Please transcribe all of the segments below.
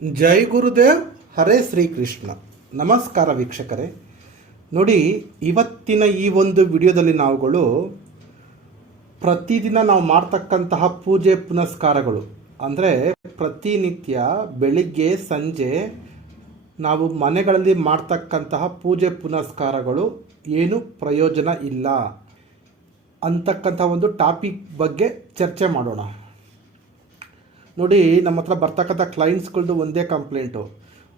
ಜೈ ಗುರುದೇವ್, ಹರೇ ಶ್ರೀಕೃಷ್ಣ. ನಮಸ್ಕಾರ ವೀಕ್ಷಕರೇ. ನೋಡಿ, ಇವತ್ತಿನ ಈ ಒಂದು ವಿಡಿಯೋದಲ್ಲಿ ನಾವುಗಳು ಪ್ರತಿದಿನ ನಾವು ಮಾಡ್ತಕ್ಕಂತಹ ಪೂಜೆ ಪುನಸ್ಕಾರಗಳು, ಅಂದರೆ ಪ್ರತಿನಿತ್ಯ ಬೆಳಿಗ್ಗೆ ಸಂಜೆ ನಾವು ಮನೆಗಳಲ್ಲಿ ಮಾಡ್ತಕ್ಕಂತಹ ಪೂಜೆ ಪುನಸ್ಕಾರಗಳು ಏನು ಪ್ರಯೋಜನ ಇಲ್ಲ ಅಂತಕ್ಕಂಥ ಒಂದು ಟಾಪಿಕ್ ಬಗ್ಗೆ ಚರ್ಚೆ ಮಾಡೋಣ. ನೋಡಿ, ನಮ್ಮ ಹತ್ರ ಬರ್ತಕ್ಕಂಥ ಕ್ಲೈಂಟ್ಸ್ಗಳದ್ದು ಒಂದೇ ಕಂಪ್ಲೇಂಟು.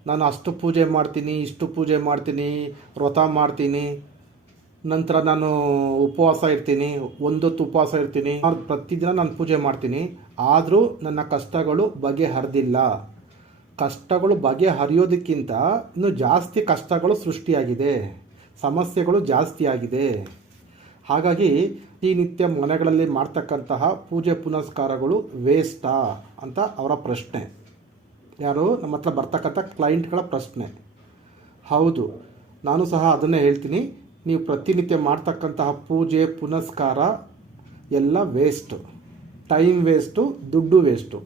ನಾನು ಅಷ್ಟು ಪೂಜೆ ಮಾಡ್ತೀನಿ, ಇಷ್ಟು ಪೂಜೆ ಮಾಡ್ತೀನಿ, ವ್ರತ ಮಾಡ್ತೀನಿ, ನಂತರ ನಾನು ಉಪವಾಸ ಇರ್ತೀನಿ, ಒಂದೊತ್ತು ಉಪವಾಸ ಇರ್ತೀನಿ, ಪ್ರತಿದಿನ ನಾನು ಪೂಜೆ ಮಾಡ್ತೀನಿ, ಆದರೂ ನನ್ನ ಕಷ್ಟಗಳು ಬಗೆಹರಿದಿಲ್ಲ. ಕಷ್ಟಗಳು ಬಗೆಹರಿಯೋದಕ್ಕಿಂತ ಇನ್ನೂ ಜಾಸ್ತಿ ಕಷ್ಟಗಳು ಸೃಷ್ಟಿಯಾಗಿದೆ, ಸಮಸ್ಯೆಗಳು ಜಾಸ್ತಿ ಆಗಿದೆ. ಹಾಗಾಗಿ ಈ ನಿತ್ಯ ಮನೆಗಳಲ್ಲಿ ಮಾಡ್ತಕ್ಕಂತಹ ಪೂಜೆ ಪುನಸ್ಕಾರಗಳು ವೇಸ್ಟಾ ಅಂತ ಅವರ ಪ್ರಶ್ನೆ. ಯಾರು ನಮ್ಮ ಹತ್ರ ಬರ್ತಕ್ಕಂಥ ಕ್ಲೈಂಟ್ಗಳ ಪ್ರಶ್ನೆ. ಹೌದು, ನಾನು ಸಹ ಅದನ್ನೇ ಹೇಳ್ತೀನಿ. ನೀವು ಪ್ರತಿನಿತ್ಯ ಮಾಡ್ತಕ್ಕಂತಹ ಪೂಜೆ ಪುನಸ್ಕಾರ ಎಲ್ಲ ವೇಸ್ಟು, ಟೈಮ್ ವೇಸ್ಟು, ದುಡ್ಡು ವೇಸ್ಟು.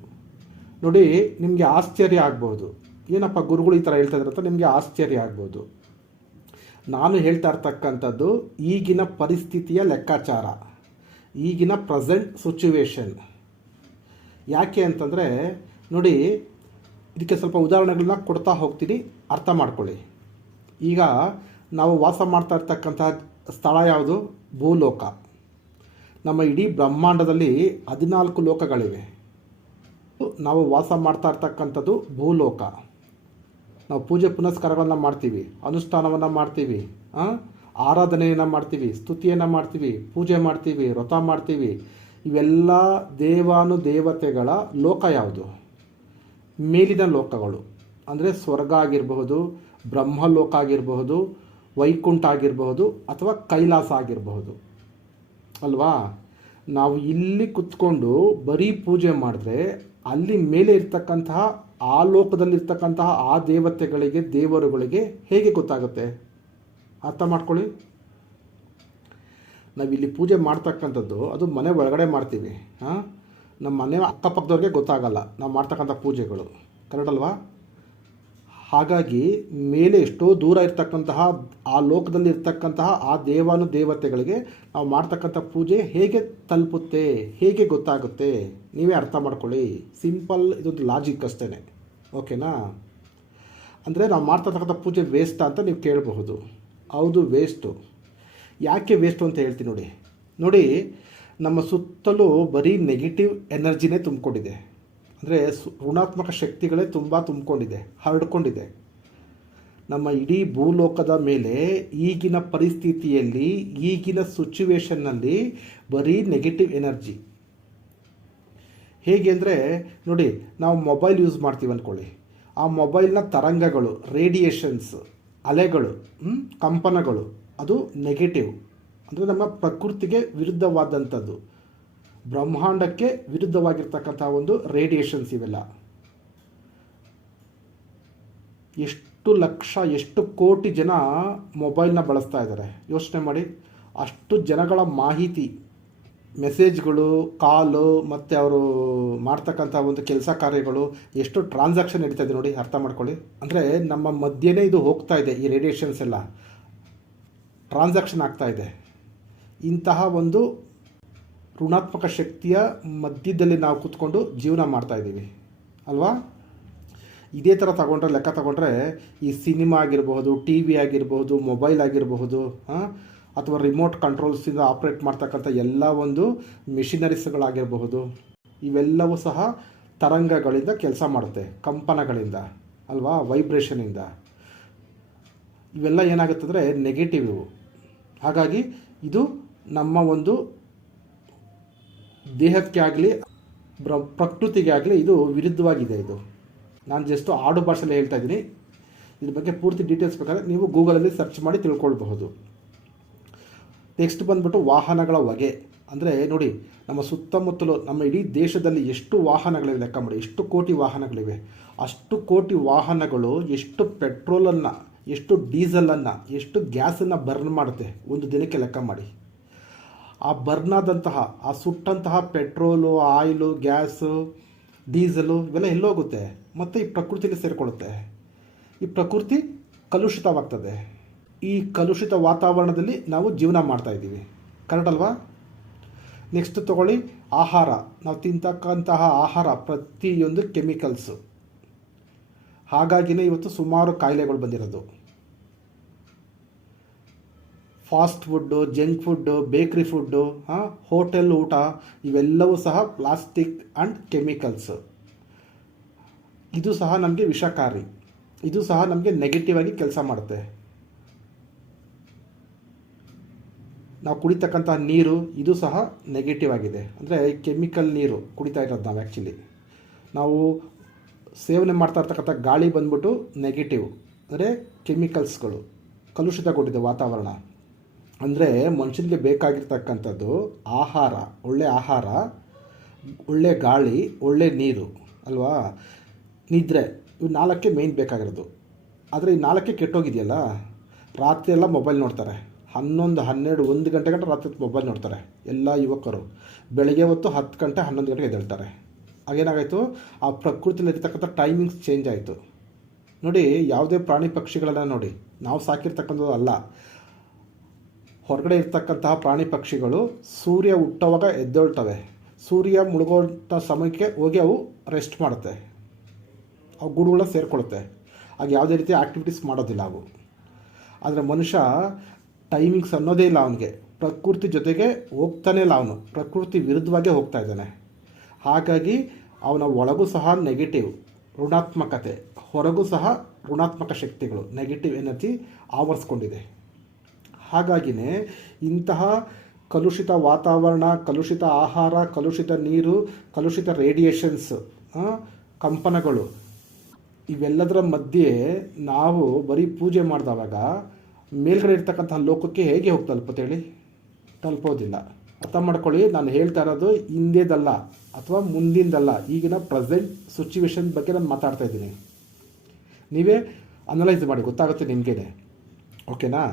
ನೋಡಿ, ನಿಮಗೆ ಆಶ್ಚರ್ಯ ಆಗ್ಬೋದು, ಏನಪ್ಪ ಗುರುಗಳು ಈ ಥರ ಹೇಳ್ತಾ ಇದ್ದಾರೆ ಅಂತ ನಿಮಗೆ ಆಶ್ಚರ್ಯ ಆಗ್ಬೋದು. ನಾನು ಹೇಳ್ತಾ ಇರ್ತಕ್ಕಂಥದ್ದು ಈಗಿನ ಪರಿಸ್ಥಿತಿಯ ಲೆಕ್ಕಾಚಾರ, ಈಗಿನ ಪ್ರೆಸೆಂಟ್ ಸಿಚುವೇಶನ್. ಯಾಕೆ ಅಂತಂದರೆ ನೋಡಿ, ಇದಕ್ಕೆ ಸ್ವಲ್ಪ ಉದಾಹರಣೆಗಳನ್ನ ಕೊಡ್ತಾ ಹೋಗ್ತೀನಿ, ಅರ್ಥ ಮಾಡ್ಕೊಳ್ಳಿ. ಈಗ ನಾವು ವಾಸ ಮಾಡ್ತಾ ಇರ್ತಕ್ಕಂಥ ಸ್ಥಳ ಯಾವುದು? ಭೂಲೋಕ. ನಮ್ಮ ಇಡೀ ಬ್ರಹ್ಮಾಂಡದಲ್ಲಿ 14 ಲೋಕಗಳಿವೆ. ನಾವು ವಾಸ ಮಾಡ್ತಾ ಇರ್ತಕ್ಕಂಥದ್ದು ಭೂಲೋಕ. ನಾವು ಪೂಜೆ ಪುನಸ್ಕಾರಗಳನ್ನು ಮಾಡ್ತೀವಿ, ಅನುಷ್ಠಾನವನ್ನು ಮಾಡ್ತೀವಿ, ಆರಾಧನೆಯನ್ನು ಮಾಡ್ತೀವಿ, ಸ್ತುತಿಯನ್ನು ಮಾಡ್ತೀವಿ, ಪೂಜೆ ಮಾಡ್ತೀವಿ, ವ್ರತ ಮಾಡ್ತೀವಿ. ಇವೆಲ್ಲ ದೇವಾನುದೇವತೆಗಳ ಲೋಕ ಯಾವುದು? ಮೇಲಿನ ಲೋಕಗಳು. ಅಂದರೆ ಸ್ವರ್ಗ ಆಗಿರಬಹುದು, ಬ್ರಹ್ಮಲೋಕ ಆಗಿರಬಹುದು, ವೈಕುಂಠ ಆಗಿರಬಹುದು, ಅಥವಾ ಕೈಲಾಸ ಆಗಿರಬಹುದು ಅಲ್ವಾ? ನಾವು ಇಲ್ಲಿ ಕುತ್ಕೊಂಡು ಬರೀ ಪೂಜೆ ಮಾಡಿದ್ರೆ ಅಲ್ಲಿ ಮೇಲೆ ಇರ್ತಕ್ಕಂತಹ ಆ ಲೋಕದಲ್ಲಿರ್ತಕ್ಕಂತಹ ಆ ದೇವತೆಗಳಿಗೆ, ದೇವರುಗಳಿಗೆ ಹೇಗೆ ಗೊತ್ತಾಗುತ್ತೆ? ಅರ್ಥ ಮಾಡ್ಕೊಳ್ಳಿ. ನಾವಿಲ್ಲಿ ಪೂಜೆ ಮಾಡ್ತಕ್ಕಂಥದ್ದು ಅದು ಮನೆ ಒಳಗಡೆ ಮಾಡ್ತೀವಿ. ನಮ್ಮ ಮನೆ ಅಕ್ಕಪಕ್ಕದವ್ರಿಗೆ ಗೊತ್ತಾಗಲ್ಲ ನಾವು ಮಾಡ್ತಕ್ಕಂಥ ಪೂಜೆಗಳು, ಕರೆಕ್ಟ್ ಅಲ್ವಾ? ಹಾಗಾಗಿ ಮೇಲೆ ಎಷ್ಟೋ ದೂರ ಇರ್ತಕ್ಕಂತಹ ಆ ಲೋಕದಲ್ಲಿ ಇರ್ತಕ್ಕಂತಹ ಆ ದೇವಾನುದೇವತೆಗಳಿಗೆ ನಾವು ಮಾಡ್ತಕ್ಕಂಥ ಪೂಜೆ ಹೇಗೆ ತಲುಪುತ್ತೆ, ಹೇಗೆ ಗೊತ್ತಾಗುತ್ತೆ? ನೀವೇ ಅರ್ಥ ಮಾಡ್ಕೊಳ್ಳಿ. ಸಿಂಪಲ್, ಇದೊಂದು ಲಾಜಿಕ್ ಅಷ್ಟೇ, ಓಕೆನಾ? ಅಂದರೆ ನಾವು ಮಾಡ್ತಕ್ಕಂಥ ಪೂಜೆ ವೇಸ್ಟಾ ಅಂತ ನೀವು ಕೇಳಬಹುದು. ಹೌದು, ವೇಸ್ಟು. ಯಾಕೆ ವೇಸ್ಟು ಅಂತ ಹೇಳ್ತೀನಿ ನೋಡಿ. ನೋಡಿ, ನಮ್ಮ ಸುತ್ತಲೂ ಬರೀ ನೆಗೆಟಿವ್ ಎನರ್ಜಿನೇ ತುಂಬಿಕೊಂಡಿದೆ. ಅಂದರೆ ಋಣಾತ್ಮಕ ಶಕ್ತಿಗಳೇ ತುಂಬ ತುಂಬಿಕೊಂಡಿದೆ, ಹರಡ್ಕೊಂಡಿದೆ. ನಮ್ಮ ಇಡೀ ಭೂಲೋಕದ ಮೇಲೆ ಈಗಿನ ಪರಿಸ್ಥಿತಿಯಲ್ಲಿ, ಈಗಿನ ಸಿಚುವೇಶನ್ನಲ್ಲಿ ಬರೀ ನೆಗೆಟಿವ್ ಎನರ್ಜಿ. ಹೇಗೆ ಅಂದರೆ ನೋಡಿ, ನಾವು ಮೊಬೈಲ್ ಯೂಸ್ ಮಾಡ್ತೀವಿ ಅಂದ್ಕೊಳ್ಳಿ. ಆ ಮೊಬೈಲ್ನ ತರಂಗಗಳು, ರೇಡಿಯೇಷನ್ಸ್, ಅಲೆಗಳು, ಕಂಪನಗಳು, ಅದು ನೆಗೆಟಿವ್. ಅಂದರೆ ನಮ್ಮ ಪ್ರಕೃತಿಗೆ ವಿರುದ್ಧವಾದಂಥದ್ದು, ಬ್ರಹ್ಮಾಂಡಕ್ಕೆ ವಿರುದ್ಧವಾಗಿರ್ತಕ್ಕಂಥ ಒಂದು ರೇಡಿಯೇಷನ್ಸ್ ಇವೆಲ್ಲ. ಎಷ್ಟು ಲಕ್ಷ, ಎಷ್ಟು ಕೋಟಿ ಜನ ಮೊಬೈಲ್ನ ಬಳಸ್ತಾ ಇದ್ದಾರೆ ಯೋಚನೆ ಮಾಡಿ. ಅಷ್ಟು ಜನಗಳ ಮಾಹಿತಿ, ಮೆಸೇಜ್ಗಳು, ಕಾಲು, ಮತ್ತು ಅವರು ಮಾಡ್ತಕ್ಕಂಥ ಒಂದು ಕೆಲಸ ಕಾರ್ಯಗಳು, ಎಷ್ಟು ಟ್ರಾನ್ಸಾಕ್ಷನ್ ನಡೀತಾ ಇದೆ ನೋಡಿ, ಅರ್ಥ ಮಾಡ್ಕೊಳ್ಳಿ. ಅಂದರೆ ನಮ್ಮ ಮಧ್ಯೆನೇ ಇದು ಹೋಗ್ತಾ ಇದೆ, ಈ ರೇಡಿಯೇಷನ್ಸ್ ಎಲ್ಲ ಟ್ರಾನ್ಸಾಕ್ಷನ್ ಆಗ್ತಾ ಇದೆ. ಇಂತಹ ಒಂದು ಋಣಾತ್ಮಕ ಶಕ್ತಿಯ ಮಧ್ಯದಲ್ಲಿ ನಾವು ಕೂತ್ಕೊಂಡು ಜೀವನ ಮಾಡ್ತಾಯಿದ್ದೀವಿ ಅಲ್ವಾ? ಇದೇ ಥರ ಲೆಕ್ಕ ತಗೊಂಡ್ರೆ ಈ ಸಿನಿಮಾ ಆಗಿರಬಹುದು, ಟಿ ವಿ ಆಗಿರಬಹುದು, ಮೊಬೈಲ್ ಆಗಿರಬಹುದು, ಅಥವಾ ರಿಮೋಟ್ ಕಂಟ್ರೋಲ್ಸಿಂದ ಆಪ್ರೇಟ್ ಮಾಡ್ತಕ್ಕಂಥ ಎಲ್ಲ ಒಂದು ಮಿಷಿನರೀಸ್ಗಳಾಗಿರಬಹುದು, ಇವೆಲ್ಲವೂ ಸಹ ತರಂಗಗಳಿಂದ ಕೆಲಸ ಮಾಡುತ್ತೆ, ಕಂಪನಗಳಿಂದ ಅಲ್ವಾ, ವೈಬ್ರೇಷನಿಂದ. ಇವೆಲ್ಲ ಏನಾಗುತ್ತಂದರೆ ನೆಗೆಟಿವ್. ಹಾಗಾಗಿ ಇದು ನಮ್ಮ ಒಂದು ದೇಹಕ್ಕೆ ಆಗಲಿ ಪ್ರಕೃತಿಗೆ ಆಗಲಿ ಇದು ವಿರುದ್ಧವಾಗಿದೆ. ಇದು ನಾನು ಜಸ್ಟ್ ಆಡು ಭಾಷೆಯಲ್ಲಿ ಹೇಳ್ತಾ ಇದ್ದೀನಿ. ಇದ್ರ ಬಗ್ಗೆ ಪೂರ್ತಿ ಡೀಟೇಲ್ಸ್ ಬೇಕಾದ್ರೆ ನೀವು ಗೂಗಲಲ್ಲಿ ಸರ್ಚ್ ಮಾಡಿ ತಿಳ್ಕೊಳ್ಬಹುದು. ನೆಕ್ಸ್ಟ್ ಬಂದ್ಬಿಟ್ಟು ವಾಹನಗಳ ಹೊಗೆ. ಅಂದರೆ ನೋಡಿ, ನಮ್ಮ ಸುತ್ತಮುತ್ತಲು ನಮ್ಮ ಇಡೀ ದೇಶದಲ್ಲಿ ಎಷ್ಟು ವಾಹನಗಳಿವೆ ಲೆಕ್ಕ ಮಾಡಿ. ಎಷ್ಟು ಕೋಟಿ ವಾಹನಗಳಿವೆ. ಅಷ್ಟು ಕೋಟಿ ವಾಹನಗಳು ಎಷ್ಟು ಪೆಟ್ರೋಲನ್ನು, ಎಷ್ಟು ಡೀಸೆಲನ್ನು, ಎಷ್ಟು ಗ್ಯಾಸನ್ನು ಬರ್ನ್ ಮಾಡುತ್ತೆ ಒಂದು ದಿನಕ್ಕೆ ಲೆಕ್ಕ ಮಾಡಿ. ಆ ಬರ್ನ್ ಆದಂತಹ, ಆ ಸುಟ್ಟಂತಹ ಪೆಟ್ರೋಲು, ಆಯಿಲು, ಗ್ಯಾಸು, ಡೀಸೆಲು ಇವೆಲ್ಲ ಎಲ್ಲೋಗುತ್ತೆ, ಮತ್ತು ಈ ಪ್ರಕೃತಿಯಲ್ಲಿ ಸೇರಿಕೊಳ್ಳುತ್ತೆ. ಈ ಪ್ರಕೃತಿ ಕಲುಷಿತವಾಗ್ತದೆ. ಈ ಕಲುಷಿತ ವಾತಾವರಣದಲ್ಲಿ ನಾವು ಜೀವನ ಮಾಡ್ತಾಯಿದ್ದೀವಿ, ಕರೆಕ್ಟ್ ಅಲ್ವಾ? ನೆಕ್ಸ್ಟ್ ತಗೊಳ್ಳಿ, ಆಹಾರ. ನಾವು ತಿಂತಕ್ಕಂತಹ ಆಹಾರ ಪ್ರತಿಯೊಂದು ಕೆಮಿಕಲ್ಸು. ಹಾಗಾಗಿನೇ ಇವತ್ತು ಸುಮಾರು ಕಾಯಿಲೆಗಳು ಬಂದಿರೋದು. ಫಾಸ್ಟ್ ಫುಡ್ಡು, ಜಂಕ್ ಫುಡ್ಡು, ಬೇಕ್ರಿ ಫುಡ್ಡು, ಹೋಟೆಲ್ ಊಟ, ಇವೆಲ್ಲವೂ ಸಹ ಪ್ಲಾಸ್ಟಿಕ್ ಆ್ಯಂಡ್ ಕೆಮಿಕಲ್ಸು. ಇದು ಸಹ ನಮಗೆ ವಿಷಕಾರಿ, ಇದು ಸಹ ನಮಗೆ ನೆಗೆಟಿವ್ ಆಗಿ ಕೆಲಸ ಮಾಡುತ್ತೆ. ನಾವು ಕುಡಿತಕ್ಕಂಥ ನೀರು ಇದು ಸಹ ನೆಗೆಟಿವ್ ಆಗಿದೆ. ಅಂದರೆ ಕೆಮಿಕಲ್ ನೀರು ಕುಡಿತಾ ಇರೋದು ನಾವು. ಆ್ಯಕ್ಚುಲಿ ನಾವು ಸೇವನೆ ಮಾಡ್ತಾ ಇರ್ತಕ್ಕಂಥ ಗಾಳಿ ಬಂದ್ಬಿಟ್ಟು ನೆಗೆಟಿವ್, ಅಂದರೆ ಕೆಮಿಕಲ್ಸ್ಗಳು ಕಲುಷಿತಗೊಂಡಿದೆ ವಾತಾವರಣ. ಅಂದರೆ ಮನುಷ್ಯನಿಗೆ ಬೇಕಾಗಿರ್ತಕ್ಕಂಥದ್ದು ಆಹಾರ, ಒಳ್ಳೆ ಆಹಾರ, ಒಳ್ಳೆ ಗಾಳಿ, ಒಳ್ಳೆ ನೀರು ಅಲ್ವಾ, ನಿದ್ರೆ, ಇವು 4 ಮೇಯ್ನ್ ಬೇಕಾಗಿರೋದು. ಆದರೆ ಈ 4 ಕೆಟ್ಟೋಗಿದೆಯಲ್ಲ. ರಾತ್ರಿ ಎಲ್ಲ ಮೊಬೈಲ್ ನೋಡ್ತಾರೆ, 11, 12, 1 ಗಂಟೆ ಗಂಟೆ ರಾತ್ರಿ ಮೊಬೈಲ್ ನೋಡ್ತಾರೆ ಎಲ್ಲ ಯುವಕರು. ಬೆಳಗ್ಗೆ ಹೊತ್ತು 10 ಗಂಟೆ 11 ಗಂಟೆಗೆ ಎದ್ದೇಳ್ತಾರೆ. ಆಗೇನಾಗಾಯಿತು, ಆ ಪ್ರಕೃತಿಯಲ್ಲಿರ್ತಕ್ಕಂಥ ಟೈಮಿಂಗ್ಸ್ ಚೇಂಜ್ ಆಯಿತು. ನೋಡಿ, ಯಾವುದೇ ಪ್ರಾಣಿ ಪಕ್ಷಿಗಳನ್ನ ನೋಡಿ, ನಾವು ಸಾಕಿರ್ತಕ್ಕಂಥದ್ದು ಅಲ್ಲ, ಹೊರಗಡೆ ಇರ್ತಕ್ಕಂತಹ ಪ್ರಾಣಿ ಪಕ್ಷಿಗಳು ಸೂರ್ಯ ಹುಟ್ಟೋವಾಗ ಎದ್ದೇಳ್ತವೆ, ಸೂರ್ಯ ಮುಳುಗೋಂಥ ಸಮಯಕ್ಕೆ ಹೋಗಿ ಅವು ರೆಸ್ಟ್ ಮಾಡುತ್ತೆ, ಅವು ಗೂಡುಗಳ ಸೇರಿಕೊಳ್ಳುತ್ತೆ. ಆಗ ಯಾವುದೇ ರೀತಿ ಆ್ಯಕ್ಟಿವಿಟೀಸ್ ಮಾಡೋದಿಲ್ಲ ಅವು. ಆದರೆ ಮನುಷ್ಯ ಟೈಮಿಂಗ್ಸ್ ಅನ್ನೋದೇ ಇಲ್ಲ ಅವನಿಗೆ. ಪ್ರಕೃತಿ ಜೊತೆಗೆ ಹೋಗ್ತಾನೇ ಇಲ್ಲ ಅವನು, ಪ್ರಕೃತಿ ವಿರುದ್ಧವಾಗೇ ಹೋಗ್ತಾ ಇದ್ದಾನೆ. ಹಾಗಾಗಿ ಅವನ ಒಳಗೂ ಸಹ ನೆಗೆಟಿವ್ ಋಣಾತ್ಮಕತೆ, ಹೊರಗೂ ಸಹ ಋಣಾತ್ಮಕ ಶಕ್ತಿಗಳು, ನೆಗೆಟಿವ್ ಎನರ್ಜಿ ಆವರಿಸ್ಕೊಂಡಿದೆ. ಹಾಗಾಗಿನೇ ಇಂತಹ ಕಲುಷಿತ ವಾತಾವರಣ, ಕಲುಷಿತ ಆಹಾರ, ಕಲುಷಿತ ನೀರು, ಕಲುಷಿತ ರೇಡಿಯೇಷನ್ಸ್, ಕಂಪನಗಳು, ಇವೆಲ್ಲದರ ಮಧ್ಯೆ ನಾವು ಬರೀ ಪೂಜೆ ಮಾಡಿದವಾಗ ಮೇಲ್ಗಡೆ ಇರ್ತಕ್ಕಂತಹ ಲೋಕಕ್ಕೆ ಹೇಗೆ ಹೋಗಿ ತಲುಪುತ್ತೇಳಿ? ತಲುಪೋದಿಲ್ಲ. ಅರ್ಥ ಮಾಡ್ಕೊಳ್ಳಿ, ನಾನು ಹೇಳ್ತಾ ಇರೋದು ಹಿಂದೇದಲ್ಲ ಅಥವಾ ಮುಂದಿಂದಲ್ಲ, ಈಗಿನ ಪ್ರೆಸೆಂಟ್ ಸಿಚುವೇಶನ್ ಬಗ್ಗೆ ನಾನು ಮಾತಾಡ್ತಾ ಇದ್ದೀನಿ. ನೀವೇ ಅನಲೈಸ್ ಮಾಡಿ, ಗೊತ್ತಾಗುತ್ತೆ ನಿಮಗೇನೆ, ಓಕೆನಾ?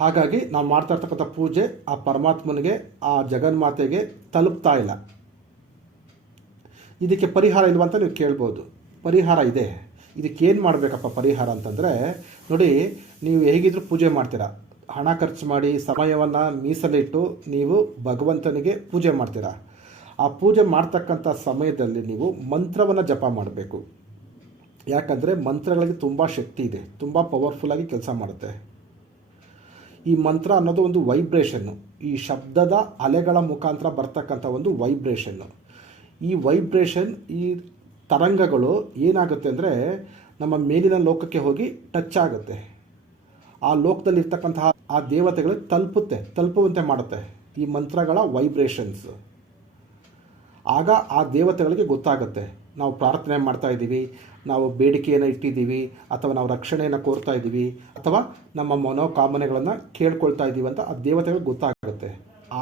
ಹಾಗಾಗಿ ನಾವು ಮಾಡ್ತಾ ಇರ್ತಕ್ಕಂಥ ಪೂಜೆ ಆ ಪರಮಾತ್ಮನಿಗೆ, ಆ ಜಗನ್ಮಾತೆಗೆ ತಲುಪ್ತಾ ಇಲ್ಲ. ಇದಕ್ಕೆ ಪರಿಹಾರ ಇಲ್ವಾ ಅಂತ ನೀವು ಕೇಳ್ಬೋದು. ಪರಿಹಾರ ಇದೆ. ಇದಕ್ಕೇನು ಮಾಡಬೇಕಪ್ಪ ಪರಿಹಾರ ಅಂತಂದರೆ, ನೋಡಿ, ನೀವು ಹೇಗಿದ್ರೂ ಪೂಜೆ ಮಾಡ್ತೀರಾ, ಹಣ ಖರ್ಚು ಮಾಡಿ ಸಮಯವನ್ನು ಮೀಸಲಿಟ್ಟು ನೀವು ಭಗವಂತನಿಗೆ ಪೂಜೆ ಮಾಡ್ತೀರಾ. ಆ ಪೂಜೆ ಮಾಡ್ತಕ್ಕಂಥ ಸಮಯದಲ್ಲಿ ನೀವು ಮಂತ್ರವನ್ನು ಜಪ ಮಾಡಬೇಕು. ಯಾಕಂದರೆ ಮಂತ್ರಗಳಿಗೆ ತುಂಬ ಶಕ್ತಿ ಇದೆ, ತುಂಬ ಪವರ್ಫುಲ್ಲಾಗಿ ಕೆಲಸ ಮಾಡುತ್ತೆ. ಈ ಮಂತ್ರ ಅನ್ನೋದು ಒಂದು ವೈಬ್ರೇಷನ್ನು, ಈ ಶಬ್ದದ ಅಲೆಗಳ ಮುಖಾಂತರ ಬರ್ತಕ್ಕಂಥ ಒಂದು ವೈಬ್ರೇಷನ್ನು. ಈ ವೈಬ್ರೇಷನ್, ಈ ತರಂಗಗಳು ಏನಾಗುತ್ತೆ ಅಂದರೆ ನಮ್ಮ ಮೇಲಿನ ಲೋಕಕ್ಕೆ ಹೋಗಿ ಟಚ್ ಆಗುತ್ತೆ. ಆ ಲೋಕದಲ್ಲಿರ್ತಕ್ಕಂತಹ ಆ ದೇವತೆಗಳು ತಲುಪುವಂತೆ ಮಾಡುತ್ತೆ ಈ ಮಂತ್ರಗಳ ವೈಬ್ರೇಷನ್ಸ್. ಆಗ ಆ ದೇವತೆಗಳಿಗೆ ಗೊತ್ತಾಗುತ್ತೆ ನಾವು ಪ್ರಾರ್ಥನೆ ಮಾಡ್ತಾ ಇದ್ದೀವಿ, ನಾವು ಬೇಡಿಕೆಯನ್ನು ಇಟ್ಟಿದ್ದೀವಿ, ಅಥವಾ ನಾವು ರಕ್ಷಣೆಯನ್ನು ಕೋರ್ತಾ ಇದ್ದೀವಿ, ಅಥವಾ ನಮ್ಮ ಮನೋಕಾಮನೆಗಳನ್ನು ಕೇಳ್ಕೊಳ್ತಾ ಇದ್ದೀವಿ ಅಂತ ಆ ದೇವತೆಗಳಿಗೆ ಗೊತ್ತಾಗುತ್ತೆ.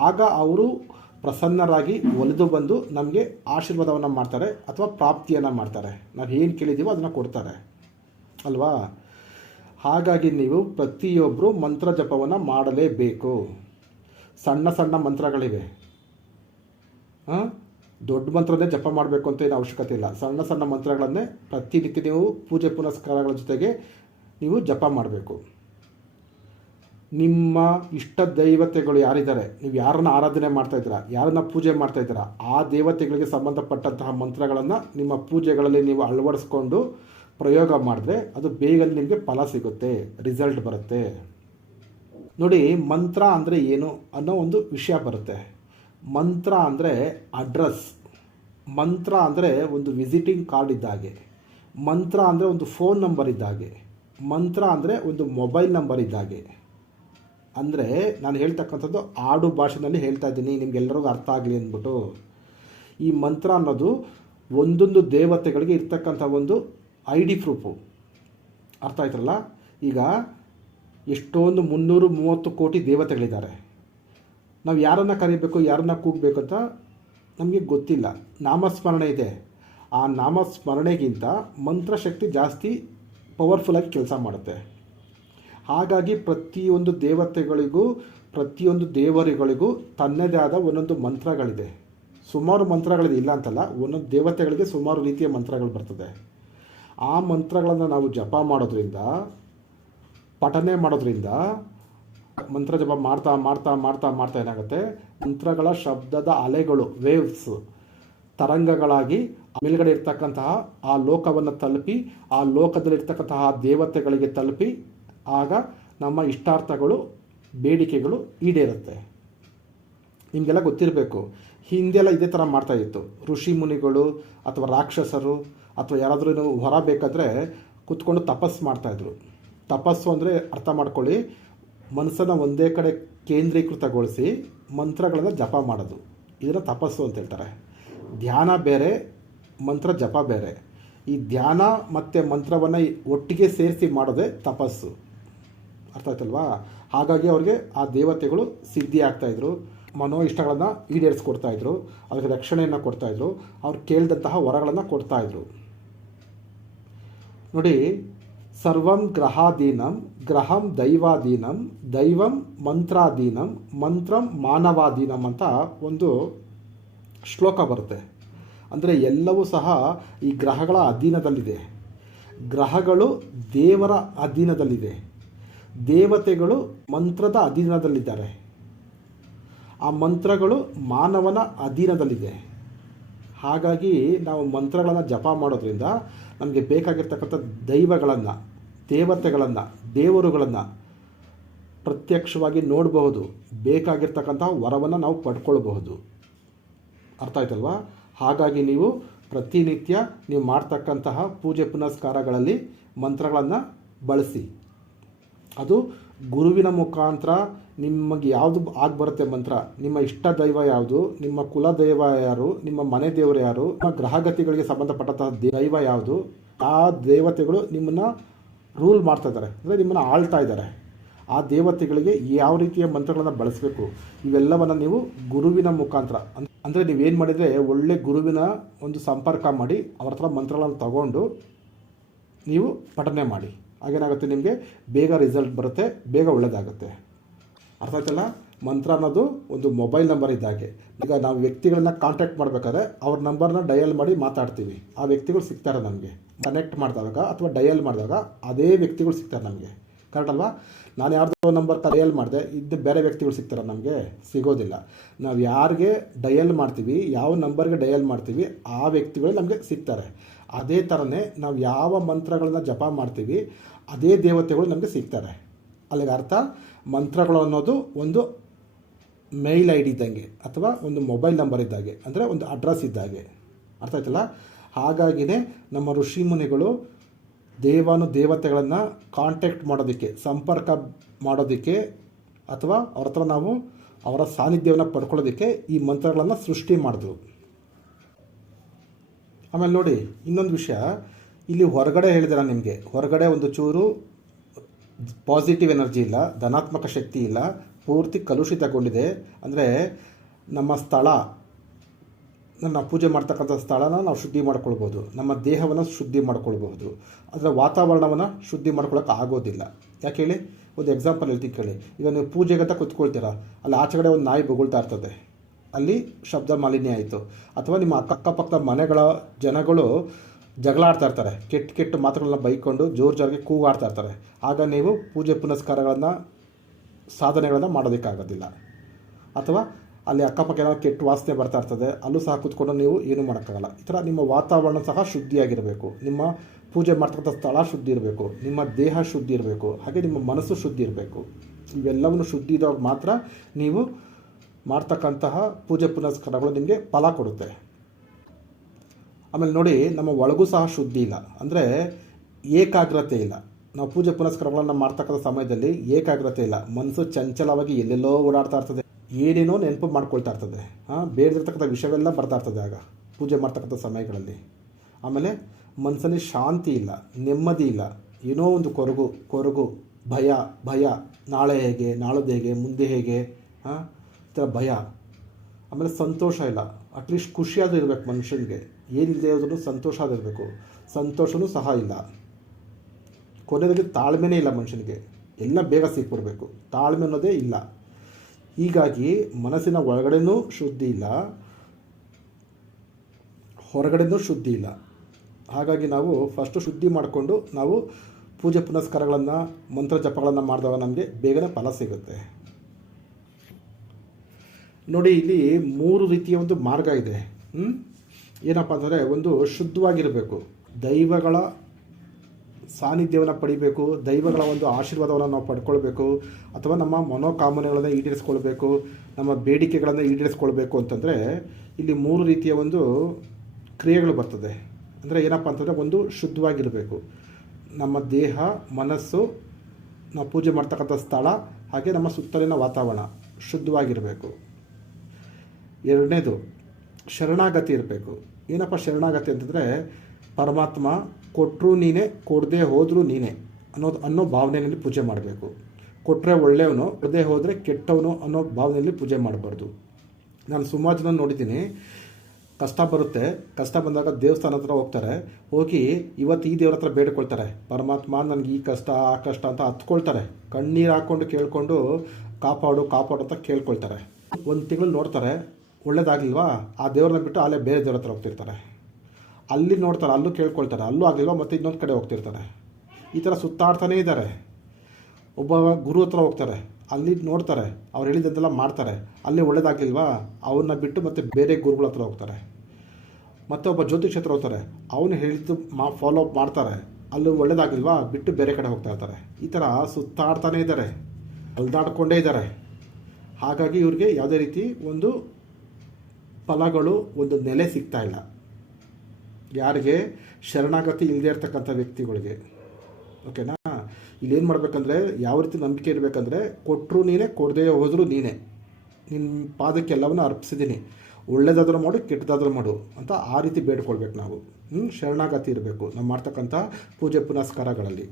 ಆಗ ಅವರು ಪ್ರಸನ್ನರಾಗಿ ಒಲಿದು ಬಂದು ನಮಗೆ ಆಶೀರ್ವಾದವನ್ನು ಮಾಡ್ತಾರೆ ಅಥವಾ ಪ್ರಾಪ್ತಿಯನ್ನು ಮಾಡ್ತಾರೆ. ನಾವು ಏನು ಕೇಳಿದ್ದೀವೋ ಅದನ್ನು ಕೊಡ್ತಾರೆ ಅಲ್ವಾ? ಹಾಗಾಗಿ ನೀವು ಪ್ರತಿಯೊಬ್ಬರು ಮಂತ್ರ ಜಪವನ್ನು ಮಾಡಲೇಬೇಕು. ಸಣ್ಣ ಸಣ್ಣ ಮಂತ್ರಗಳಿವೆ, ದೊಡ್ಡ ಮಂತ್ರನೇ ಜಪ ಮಾಡಬೇಕು ಅಂತ ಏನು ಅವಶ್ಯಕತೆ ಇಲ್ಲ. ಸಣ್ಣ ಸಣ್ಣ ಮಂತ್ರಗಳನ್ನೇ ಪ್ರತಿನಿತ್ಯ ನೀವು ಪೂಜೆ ಪುನಸ್ಕಾರಗಳ ಜೊತೆಗೆ ನೀವು ಜಪ ಮಾಡಬೇಕು. ನಿಮ್ಮ ಇಷ್ಟ ದೈವತೆಗಳು ಯಾರಿದ್ದಾರೆ, ನೀವು ಯಾರನ್ನು ಆರಾಧನೆ ಮಾಡ್ತಾಯಿದ್ದೀರಾ, ಯಾರನ್ನು ಪೂಜೆ ಮಾಡ್ತಾಯಿದ್ದೀರಾ, ಆ ದೇವತೆಗಳಿಗೆ ಸಂಬಂಧಪಟ್ಟಂತಹ ಮಂತ್ರಗಳನ್ನು ನಿಮ್ಮ ಪೂಜೆಗಳಲ್ಲಿ ನೀವು ಅಳವಡಿಸ್ಕೊಂಡು ಪ್ರಯೋಗ ಮಾಡಿದ್ರೆ ಅದು ಬೇಗನೆ ನಿಮಗೆ ಫಲ ಸಿಗುತ್ತೆ, ರಿಸಲ್ಟ್ ಬರುತ್ತೆ. ನೋಡಿ, ಮಂತ್ರ ಅಂದರೆ ಏನು ಅನ್ನೋ ಒಂದು ವಿಷಯ ಬರುತ್ತೆ. ಮಂತ್ರ ಅಂದರೆ ಅಡ್ರೆಸ್, ಮಂತ್ರ ಅಂದರೆ ಒಂದು ವಿಸಿಟಿಂಗ್ ಕಾರ್ಡ್ ಇದ್ದಾಗೆ, ಮಂತ್ರ ಅಂದರೆ ಒಂದು ಫೋನ್ ನಂಬರ್ ಇದ್ದಾಗೆ, ಮಂತ್ರ ಅಂದರೆ ಒಂದು ಮೊಬೈಲ್ ನಂಬರ್ ಇದ್ದಾಗೆ. ಅಂದರೆ ನಾನು ಹೇಳ್ತಕ್ಕಂಥದ್ದು ಆಡು ಭಾಷೆಯಲ್ಲಿ ಹೇಳ್ತಾ ಇದ್ದೀನಿ, ನಿಮಗೆಲ್ಲರಿಗೂ ಅರ್ಥ ಆಗಲಿ ಅಂದ್ಬಿಟ್ಟು. ಈ ಮಂತ್ರ ಅನ್ನೋದು ಒಂದೊಂದು ದೇವತೆಗಳಿಗೆ ಇರ್ತಕ್ಕಂಥ ಒಂದು ID ಪ್ರೂಫು. ಅರ್ಥ ಆಯ್ತಲ್ಲ? ಈಗ ಎಷ್ಟೊಂದು 330 ಕೋಟಿ ದೇವತೆಗಳಿದ್ದಾರೆ. ನಾವು ಯಾರನ್ನು ಕರಿಬೇಕು, ಯಾರನ್ನು ಕೂಗಬೇಕು ಅಂತ ನಮಗೆ ಗೊತ್ತಿಲ್ಲ. ನಾಮಸ್ಮರಣೆ ಇದೆ, ಆ ನಾಮಸ್ಮರಣೆಗಿಂತ ಮಂತ್ರಶಕ್ತಿ ಜಾಸ್ತಿ ಪವರ್ಫುಲ್ಲಾಗಿ ಕೆಲಸ ಮಾಡುತ್ತೆ. ಹಾಗಾಗಿ ಪ್ರತಿಯೊಂದು ದೇವತೆಗಳಿಗೂ, ಪ್ರತಿಯೊಂದು ದೇವರುಗಳಿಗೂ ತನ್ನದೇ ಆದ ಒಂದೊಂದು ಮಂತ್ರಗಳಿದೆ. ಸುಮಾರು ಮಂತ್ರಗಳಿದೆ, ಇಲ್ಲ ಅಂತಲ್ಲ, ಒಂದೊಂದು ದೇವತೆಗಳಿಗೆ ಸುಮಾರು ರೀತಿಯ ಮಂತ್ರಗಳು ಬರ್ತದೆ. ಆ ಮಂತ್ರಗಳನ್ನು ನಾವು ಜಪ ಮಾಡೋದ್ರಿಂದ, ಪಠನೆ ಮಾಡೋದ್ರಿಂದ, ಮಂತ್ರ ಜಪ ಮಾಡ್ತಾ ಮಾಡ್ತಾ ಮಾಡ್ತಾ ಮಾಡ್ತಾ ಏನಾಗುತ್ತೆ, ಮಂತ್ರಗಳ ಶಬ್ದದ ಅಲೆಗಳು, ವೇವ್ಸ್, ತರಂಗಗಳಾಗಿ ಮೇಲ್ಗಡೆ ಇರ್ತಕ್ಕಂತಹ ಆ ಲೋಕವನ್ನು ತಲುಪಿ, ಆ ಲೋಕದಲ್ಲಿರ್ತಕ್ಕಂತಹ ದೇವತೆಗಳಿಗೆ ತಲುಪಿ, ಆಗ ನಮ್ಮ ಇಷ್ಟಾರ್ಥಗಳು, ಬೇಡಿಕೆಗಳು ಈಡೇರುತ್ತೆ. ನಿಮಗೆಲ್ಲ ಗೊತ್ತಿರಬೇಕು, ಹಿಂದೆಲ್ಲ ಇದೇ ಥರ ಮಾಡ್ತಾಯಿತ್ತು. ಋಷಿ ಮುನಿಗಳು ಅಥವಾ ರಾಕ್ಷಸರು ಅಥವಾ ಯಾರಾದರೂ ಹೊರ ಬೇಕಾದರೆ ಕೂತ್ಕೊಂಡು ತಪಸ್ಸು ಮಾಡ್ತಾಯಿದ್ರು. ತಪಸ್ಸು ಅಂದರೆ ಅರ್ಥ ಮಾಡ್ಕೊಳ್ಳಿ, ಮನಸ್ಸನ್ನು ಒಂದೇ ಕಡೆ ಕೇಂದ್ರೀಕೃತಗೊಳಿಸಿ ಮಂತ್ರಗಳನ್ನು ಜಪ ಮಾಡೋದು, ಇದನ್ನು ತಪಸ್ಸು ಅಂತ ಹೇಳ್ತಾರೆ. ಧ್ಯಾನ ಬೇರೆ, ಮಂತ್ರ ಜಪ ಬೇರೆ. ಈ ಧ್ಯಾನ ಮತ್ತು ಮಂತ್ರವನ್ನು ಒಟ್ಟಿಗೆ ಸೇರಿಸಿ ಮಾಡೋದೇ ತಪಸ್ಸು. ಅರ್ಥ ಆಯ್ತಲ್ವಾ? ಹಾಗಾಗಿ ಅವ್ರಿಗೆ ಆ ದೇವತೆಗಳು ಸಿದ್ಧಿ ಆಗ್ತಾಯಿದ್ರು, ಮನೋ ಇಷ್ಟಗಳನ್ನು ಈಡೇರಿಸ್ಕೊಡ್ತಾಯಿದ್ರು, ಅದಕ್ಕೆ ರಕ್ಷಣೆಯನ್ನು ಕೊಡ್ತಾಯಿದ್ರು, ಅವ್ರು ಕೇಳಿದಂತಹ ವರಗಳನ್ನು ಕೊಡ್ತಾಯಿದ್ರು. ನೋಡಿ, ಸರ್ವಂ ಗ್ರಹಾಧೀನಂ, ಗ್ರಹಂ ದೈವಾಧೀನಂ, ದೈವಂ ಮಂತ್ರಾಧೀನಂ, ಮಂತ್ರಂ ಮಾನವಾಧೀನಂ ಅಂತ ಒಂದು ಶ್ಲೋಕ ಬರುತ್ತೆ. ಅಂದರೆ ಎಲ್ಲವೂ ಸಹ ಈ ಗ್ರಹಗಳ ಅಧೀನದಲ್ಲಿದೆ. ಗ್ರಹಗಳು ದೇವರ ಅಧೀನದಲ್ಲಿದೆ, ದೇವತೆಗಳು ಮಂತ್ರದ ಅಧೀನದಲ್ಲಿದ್ದಾರೆ, ಆ ಮಂತ್ರಗಳು ಮಾನವನ ಅಧೀನದಲ್ಲಿದೆ. ಹಾಗಾಗಿ ನಾವು ಮಂತ್ರಗಳನ್ನು ಜಪ ಮಾಡೋದ್ರಿಂದ ನಮಗೆ ಬೇಕಾಗಿರ್ತಕ್ಕಂಥ ದೈವಗಳನ್ನು, ದೇವತೆಗಳನ್ನು, ದೇವರುಗಳನ್ನು ಪ್ರತ್ಯಕ್ಷವಾಗಿ ನೋಡಬಹುದು, ಬೇಕಾಗಿರ್ತಕ್ಕಂಥ ವರವನ್ನು ನಾವು ಪಡ್ಕೊಳ್ಬಹುದು. ಅರ್ಥ ಆಯ್ತಲ್ವಾ? ಹಾಗಾಗಿ ನೀವು ಪ್ರತಿನಿತ್ಯ ನೀವು ಮಾಡ್ತಕ್ಕಂತಹ ಪೂಜೆ ಪುನಸ್ಕಾರಗಳಲ್ಲಿ ಮಂತ್ರಗಳನ್ನು ಬಳಸಿ. ಅದು ಗುರುವಿನ ಮುಖಾಂತರ ನಿಮಗೆ ಯಾವುದು ಆಗಿ ಬರುತ್ತೆ ಮಂತ್ರ, ನಿಮ್ಮ ಇಷ್ಟ ದೈವ ಯಾವುದು, ನಿಮ್ಮ ಕುಲ ದೈವ ಯಾರು, ನಿಮ್ಮ ಮನೆ ದೇವರು ಯಾರು, ನಿಮ್ಮ ಗ್ರಹಗತಿಗಳಿಗೆ ಸಂಬಂಧಪಟ್ಟಂತಹ ದೈವ ಯಾವುದು, ಆ ದೇವತೆಗಳು ನಿಮ್ಮನ್ನು ರೂಲ್ ಮಾಡ್ತಾ ಇದ್ದಾರೆ, ಅಂದರೆ ನಿಮ್ಮನ್ನು ಆಳ್ತಾ ಇದ್ದಾರೆ. ಆ ದೇವತೆಗಳಿಗೆ ಯಾವ ರೀತಿಯ ಮಂತ್ರಗಳನ್ನು ಬಳಸಬೇಕು, ಇವೆಲ್ಲವನ್ನು ನೀವು ಗುರುವಿನ ಮುಖಾಂತರ, ಅಂದರೆ ನೀವೇನು ಮಾಡಿದರೆ ಒಳ್ಳೆ ಗುರುವಿನ ಒಂದು ಸಂಪರ್ಕ ಮಾಡಿ ಅವ್ರ ಹತ್ರ ಮಂತ್ರಗಳನ್ನು ತಗೊಂಡು ನೀವು ಪಠನೆ ಮಾಡಿ. ಹಾಗೇನಾಗುತ್ತೆ, ನಿಮಗೆ ಬೇಗ ರಿಸಲ್ಟ್ ಬರುತ್ತೆ, ಬೇಗ ಒಳ್ಳೆಯದಾಗುತ್ತೆ. ಅರ್ಥ ಆಯ್ತಲ್ಲ? ಮಂತ್ರ ಅನ್ನೋದು ಒಂದು ಮೊಬೈಲ್ ನಂಬರ್ ಇದ್ದಾಗೆ. ಈಗ ನಾವು ವ್ಯಕ್ತಿಗಳನ್ನ ಕಾಂಟ್ಯಾಕ್ಟ್ ಮಾಡಬೇಕಾದ್ರೆ ಅವ್ರ ನಂಬರ್ನ ಡಯಲ್ ಮಾಡಿ ಮಾತಾಡ್ತೀವಿ, ಆ ವ್ಯಕ್ತಿಗಳು ಸಿಗ್ತಾರೆ ನಮಗೆ. ಕನೆಕ್ಟ್ ಮಾಡಿದಾಗ ಅಥವಾ ಡಯಲ್ ಮಾಡಿದಾಗ ಅದೇ ವ್ಯಕ್ತಿಗಳು ಸಿಗ್ತಾರೆ ನಮಗೆ. ಕರೆಕ್ಟ್ ಅಲ್ವಾ? ನಾನು ಯಾರ್ದೋ ನಂಬರ್ ಡಯಲ್ ಮಾಡಿದೆ, ಇದು ಬೇರೆ ವ್ಯಕ್ತಿಗಳು ಸಿಗ್ತಾರೆ ನಮಗೆ? ಸಿಗೋದಿಲ್ಲ. ನಾವು ಯಾರಿಗೆ ಡಯಲ್ ಮಾಡ್ತೀವಿ, ಯಾವ ನಂಬರ್ಗೆ ಡಯಲ್ ಮಾಡ್ತೀವಿ, ಆ ವ್ಯಕ್ತಿಗಳು ನಮಗೆ ಸಿಗ್ತಾರೆ. ಅದೇ ಥರನೇ ನಾವು ಯಾವ ಮಂತ್ರಗಳನ್ನ ಜಪ ಮಾಡ್ತೀವಿ, ಅದೇ ದೇವತೆಗಳು ನಮಗೆ ಸಿಗ್ತಾರೆ. ಅಲ್ಲಿಗೆ ಅರ್ಥ, ಮಂತ್ರಗಳು ಅನ್ನೋದು ಒಂದು ಮೇಲ್ ಐ ಡಿ ಇದ್ದಂಗೆ ಅಥವಾ ಒಂದು ಮೊಬೈಲ್ ನಂಬರ್ ಇದ್ದಾಗೆ, ಅಂದರೆ ಒಂದು ಅಡ್ರೆಸ್ ಇದ್ದಾಗೆ. ಅರ್ಥ ಆಯ್ತಲ್ಲ? ಹಾಗಾಗಿನೇ ನಮ್ಮ ಋಷಿ ಮುನಿಗಳು ದೇವತೆಗಳನ್ನು ಕಾಂಟ್ಯಾಕ್ಟ್ ಮಾಡೋದಕ್ಕೆ, ಸಂಪರ್ಕ ಮಾಡೋದಕ್ಕೆ, ಅಥವಾ ಅವ್ರ ಹತ್ರ ನಾವು ಅವರ ಸಾನ್ನಿಧ್ಯವನ್ನು ಪಡ್ಕೊಳ್ಳೋದಕ್ಕೆ ಈ ಮಂತ್ರಗಳನ್ನು ಸೃಷ್ಟಿ ಮಾಡಿದ್ರು. ಆಮೇಲೆ ನೋಡಿ, ಇನ್ನೊಂದು ವಿಷಯ ಇಲ್ಲಿ ಹೊರಗಡೆ ಹೇಳಿದೆ ನಾನು ನಿಮಗೆ, ಹೊರಗಡೆ ಒಂದು ಚೂರು ಪಾಸಿಟಿವ್ ಎನರ್ಜಿ ಇಲ್ಲ, ಧನಾತ್ಮಕ ಶಕ್ತಿ ಇಲ್ಲ, ಪೂರ್ತಿ ಕಲುಷಿತಗೊಂಡಿದೆ. ಅಂದರೆ ನಮ್ಮ ಸ್ಥಳ, ನಾವು ಪೂಜೆ ಮಾಡ್ತಕ್ಕಂಥ ಸ್ಥಳನ ನಾವು ಶುದ್ಧಿ ಮಾಡ್ಕೊಳ್ಬೋದು, ನಮ್ಮ ದೇಹವನ್ನು ಶುದ್ಧಿ ಮಾಡ್ಕೊಳ್ಬಹುದು, ಅದರ ವಾತಾವರಣವನ್ನು ಶುದ್ಧಿ ಮಾಡ್ಕೊಳ್ಳೋಕೆ ಆಗೋದಿಲ್ಲ. ಯಾಕೆ ಹೇಳಿ? ಒಂದು ಎಕ್ಸಾಂಪಲ್ ಹೇಳ್ತೀನಿ ಕೇಳಿ. ಈಗ ನೀವು ಪೂಜೆಗಂತ ಕೂತ್ಕೊಳ್ತೀರ, ಅಲ್ಲಿ ಆಚೆಗಡೆ ಒಂದು ನಾಯಿ ಬೊಗಳ್ತಾ ಇರ್ತದೆ, ಅಲ್ಲಿ ಶಬ್ದ ಮಾಲಿನ್ಯ ಆಯಿತು. ಅಥವಾ ನಿಮ್ಮ ಅಕ್ಕಪಕ್ಕದ ಮನೆಗಳ ಜನಗಳು ಜಗಳ ಆಡ್ತಾ ಇರ್ತಾರೆ, ಕೆಟ್ಟ ಮಾತುಗಳನ್ನ ಬೈಕೊಂಡು ಜೋರಾಗಿ ಕೂಗಾಡ್ತಾ ಇರ್ತಾರೆ. ಆಗ ನೀವು ಪೂಜೆ ಪುನಸ್ಕಾರಗಳನ್ನು, ಸಾಧನೆಗಳನ್ನು ಮಾಡೋದಕ್ಕಾಗೋದಿಲ್ಲ. ಅಥವಾ ಅಲ್ಲಿ ಅಕ್ಕಪಕ್ಕ ಏನೋ ಕೆಟ್ಟ ವಾಸನೆ ಬರ್ತಾ ಇರ್ತದೆ, ಅಲ್ಲೂ ಸಹ ಕೂತ್ಕೊಂಡು ನೀವು ಏನೂ ಮಾಡೋಕ್ಕಾಗಲ್ಲ. ಈ ಥರ ನಿಮ್ಮ ವಾತಾವರಣ ಸಹ ಶುದ್ಧಿಯಾಗಿರಬೇಕು, ನಿಮ್ಮ ಪೂಜೆ ಮಾಡ್ತಕ್ಕಂಥ ಸ್ಥಳ ಶುದ್ಧಿ ಇರಬೇಕು, ನಿಮ್ಮ ದೇಹ ಶುದ್ಧಿ ಇರಬೇಕು, ಹಾಗೆ ನಿಮ್ಮ ಮನಸ್ಸು ಶುದ್ಧಿ ಇರಬೇಕು. ಇವೆಲ್ಲವನ್ನು ಶುದ್ಧಿ ಇದ್ದಾಗ ಮಾತ್ರ ನೀವು ಮಾಡ್ತಕ್ಕಂತಹ ಪೂಜೆ ಪುನಸ್ಕಾರಗಳು ನಿಮಗೆ ಫಲ ಕೊಡುತ್ತೆ. ಆಮೇಲೆ ನೋಡಿ, ನಮ್ಮ ಒಳಗೂ ಸಹ ಶುದ್ಧಿ ಇಲ್ಲ, ಅಂದರೆ ಏಕಾಗ್ರತೆ ಇಲ್ಲ. ನಾವು ಪೂಜೆ ಪುನಸ್ಕಾರಗಳನ್ನು ಮಾಡ್ತಕ್ಕಂಥ ಸಮಯದಲ್ಲಿ ಏಕಾಗ್ರತೆ ಇಲ್ಲ, ಮನಸ್ಸು ಚಂಚಲವಾಗಿ ಎಲ್ಲೆಲ್ಲೋ ಓಡಾಡ್ತಾ ಇರ್ತದೆ, ಏನೇನೋ ನೆನಪು ಮಾಡ್ಕೊಳ್ತಾ ಇರ್ತದೆ, ಬೇಡದಿರ್ತಕ್ಕಂಥ ವಿಷಯವೆಲ್ಲ ಬರ್ತಾ ಇರ್ತದೆ ಆಗ ಪೂಜೆ ಮಾಡ್ತಕ್ಕಂಥ ಸಮಯಗಳಲ್ಲಿ. ಆಮೇಲೆ ಮನಸ್ಸಲ್ಲಿ ಶಾಂತಿ ಇಲ್ಲ, ನೆಮ್ಮದಿ ಇಲ್ಲ, ಏನೋ ಒಂದು ಕೊರಗು, ಭಯ, ನಾಳೆ ಹೇಗೆ, ನಾಳದ್ದು ಹೇಗೆ, ಮುಂದೆ ಹೇಗೆ, ಈ ಥರ ಭಯ. ಆಮೇಲೆ ಸಂತೋಷ ಇಲ್ಲ, ಅಟ್ಲೀಸ್ಟ್ ಖುಷಿಯಾದರೂ ಇರಬೇಕು ಮನುಷ್ಯನಿಗೆ, ಏನಿಲ್ಲದೆ ಹೋದ್ರೂ ಸಂತೋಷ ಆಗಿರಬೇಕು, ಸಂತೋಷವೂ ಸಹ ಇಲ್ಲ. ಕೊನೆಯದಾಗಿ ತಾಳ್ಮೆನೇ ಇಲ್ಲ ಮನುಷ್ಯನಿಗೆ, ಎಲ್ಲ ಬೇಗ ಸಿಕ್ಬಿಡ್ಬೇಕು, ತಾಳ್ಮೆ ಅನ್ನೋದೇ ಇಲ್ಲ. ಹೀಗಾಗಿ ಮನಸ್ಸಿನ ಒಳಗಡೆನೂ ಶುದ್ಧಿ ಇಲ್ಲ, ಹೊರಗಡೆನೂ ಶುದ್ಧಿ ಇಲ್ಲ. ಹಾಗಾಗಿ ನಾವು ಫಸ್ಟು ಶುದ್ಧಿ ಮಾಡಿಕೊಂಡು ನಾವು ಪೂಜೆ ಪುನಸ್ಕಾರಗಳನ್ನು ಮಂತ್ರ ಜಪಗಳನ್ನು ಮಾಡಿದಾಗ ನಮಗೆ ಬೇಗನೆ ಫಲ ಸಿಗುತ್ತೆ. ನೋಡಿ, ಇಲ್ಲಿ 3 ರೀತಿಯ ಒಂದು ಮಾರ್ಗ ಇದೆ. ಏನಪ್ಪ ಅಂತಂದರೆ, ಒಂದು ಶುದ್ಧವಾಗಿರಬೇಕು, ದೈವಗಳ ಸಾನ್ನಿಧ್ಯವನ್ನು ಪಡಿಬೇಕು, ದೈವಗಳ ಒಂದು ಆಶೀರ್ವಾದವನ್ನು ನಾವು ಪಡ್ಕೊಳ್ಬೇಕು, ಅಥವಾ ನಮ್ಮ ಮನೋಕಾಮನೆಗಳನ್ನು ಈಡೇರಿಸ್ಕೊಳ್ಬೇಕು, ನಮ್ಮ ಬೇಡಿಕೆಗಳನ್ನು ಈಡೇರಿಸ್ಕೊಳ್ಬೇಕು ಅಂತಂದರೆ ಇಲ್ಲಿ 3 ರೀತಿಯ ಒಂದು ಕ್ರಿಯೆಗಳು ಬರ್ತದೆ. ಅಂದರೆ ಏನಪ್ಪ ಅಂತಂದರೆ, ಒಂದು ಶುದ್ಧವಾಗಿರಬೇಕು, ನಮ್ಮ ದೇಹ, ಮನಸ್ಸು, ನಾವು ಪೂಜೆ ಮಾಡ್ತಕ್ಕಂಥ ಸ್ಥಳ, ಹಾಗೆ ನಮ್ಮ ಸುತ್ತಲಿನ ವಾತಾವರಣ ಶುದ್ಧವಾಗಿರಬೇಕು. ಎರಡನೇದು ಶರಣಾಗತಿ ಇರಬೇಕು. ಏನಪ್ಪ ಶರಣಾಗತಿ ಅಂತಂದರೆ, ಪರಮಾತ್ಮ ಕೊಟ್ಟರು ನೀನೇ, ಕೊಡದೆ ಹೋದರೂ ನೀನೇ ಅನ್ನೋ ಭಾವನೆಯಲ್ಲಿ ಪೂಜೆ ಮಾಡಬೇಕು. ಕೊಟ್ಟರೆ ಒಳ್ಳೆಯವನು, ಕೊಡದೆ ಹೋದರೆ ಕೆಟ್ಟವನು ಅನ್ನೋ ಭಾವನೆಯಲ್ಲಿ ಪೂಜೆ ಮಾಡಬಾರ್ದು. ನಾನು ಸುಮಾರು ಜನ ನೋಡಿದ್ದೀನಿ, ಕಷ್ಟ ಬರುತ್ತೆ, ಕಷ್ಟ ಬಂದಾಗ ದೇವಸ್ಥಾನ ಹತ್ರ ಹೋಗ್ತಾರೆ, ಹೋಗಿ ಇವತ್ತು ಈ ದೇವ್ರ ಹತ್ರ ಬೇಡಿಕೊಳ್ತಾರೆ, ಪರಮಾತ್ಮ ನನಗೆ ಈ ಕಷ್ಟ ಆ ಕಷ್ಟ ಅಂತ ಹತ್ಕೊಳ್ತಾರೆ, ಕಣ್ಣೀರು ಹಾಕ್ಕೊಂಡು ಕೇಳ್ಕೊಂಡು ಕಾಪಾಡು ಕಾಪಾಡು ಅಂತ ಕೇಳ್ಕೊಳ್ತಾರೆ. 1 ತಿಂಗಳು ನೋಡ್ತಾರೆ, ಒಳ್ಳೇದಾಗಲಿಲ್ವಾ, ಆ ದೇವ್ರನ್ನ ಬಿಟ್ಟು ಅಲ್ಲೇ ಬೇರೆ ದೇವ್ರ ಹತ್ರ ಹೋಗ್ತಿರ್ತಾರೆ. ಅಲ್ಲಿ ನೋಡ್ತಾರೆ, ಅಲ್ಲೂ ಕೇಳ್ಕೊಳ್ತಾರೆ, ಅಲ್ಲೂ ಆಗಲಿಲ್ವಾ ಮತ್ತೆ ಇನ್ನೊಂದು ಕಡೆ ಹೋಗ್ತಿರ್ತಾರೆ. ಈ ಥರ ಸುತ್ತಾಡ್ತಾನೇ ಇದ್ದಾರೆ. ಒಬ್ಬ ಗುರು ಹತ್ರ ಹೋಗ್ತಾರೆ, ಅಲ್ಲಿ ನೋಡ್ತಾರೆ, ಅವ್ರು ಹೇಳಿದಂತೆಲ್ಲ ಮಾಡ್ತಾರೆ, ಅಲ್ಲಿ ಒಳ್ಳೇದಾಗಲಿಲ್ವಾ ಅವ್ರನ್ನ ಬಿಟ್ಟು ಮತ್ತೆ ಬೇರೆ ಗುರುಗಳ ಹತ್ರ ಹೋಗ್ತಾರೆ. ಮತ್ತು ಒಬ್ಬ ಜ್ಯೋತಿಷ್ ಹತ್ರ ಹೋಗ್ತಾರೆ, ಅವನು ಹೇಳಿದ್ದು ಫಾಲೋ ಅಪ್ ಮಾಡ್ತಾರೆ, ಅಲ್ಲೂ ಒಳ್ಳೇದಾಗಲಿಲ್ವಾ ಬಿಟ್ಟು ಬೇರೆ ಕಡೆ ಹೋಗ್ತಾ ಇರ್ತಾರೆ. ಈ ಥರ ಸುತ್ತಾಡ್ತಾನೇ ಇದ್ದಾರೆ, ಅಲ್ದಾಡ್ಕೊಂಡೇ ಇದ್ದಾರೆ. ಹಾಗಾಗಿ ಇವ್ರಿಗೆ ಯಾವುದೇ ರೀತಿ ಒಂದು ಫಲಗಳು, ಒಂದು ನೆಲೆ ಸಿಗ್ತಾ ಇಲ್ಲ. ಯಾರಿಗೆ ಶರಣಾಗತಿ ಇಲ್ಲದೆ ಇರ್ತಕ್ಕಂಥ ವ್ಯಕ್ತಿಗಳಿಗೆ. ಓಕೆನಾ? ಇಲ್ಲೇನು ಮಾಡಬೇಕಂದ್ರೆ, ಯಾವ ರೀತಿ ನಂಬಿಕೆ ಇರಬೇಕಂದ್ರೆ, ಕೊಟ್ಟರು ನೀನೇ, ಕೊಡದೇ ಹೋದರೂ ನೀನೇ, ನಿನ್ನ ಪಾದಕ್ಕೆ ಎಲ್ಲವನ್ನು ಅರ್ಪಿಸಿದ್ದೀನಿ, ಒಳ್ಳೇದಾದರೂ ಮಾಡು ಕೆಟ್ಟದಾದರೂ ಮಾಡು ಅಂತ ಆ ರೀತಿ ಬೇಡ್ಕೊಳ್ಬೇಕು ನಾವು. ಶರಣಾಗತಿ ಇರಬೇಕು ನಾವು ಮಾಡ್ತಕ್ಕಂಥ ಪೂಜೆ ಪುನಸ್ಕಾರಗಳಲ್ಲಿ.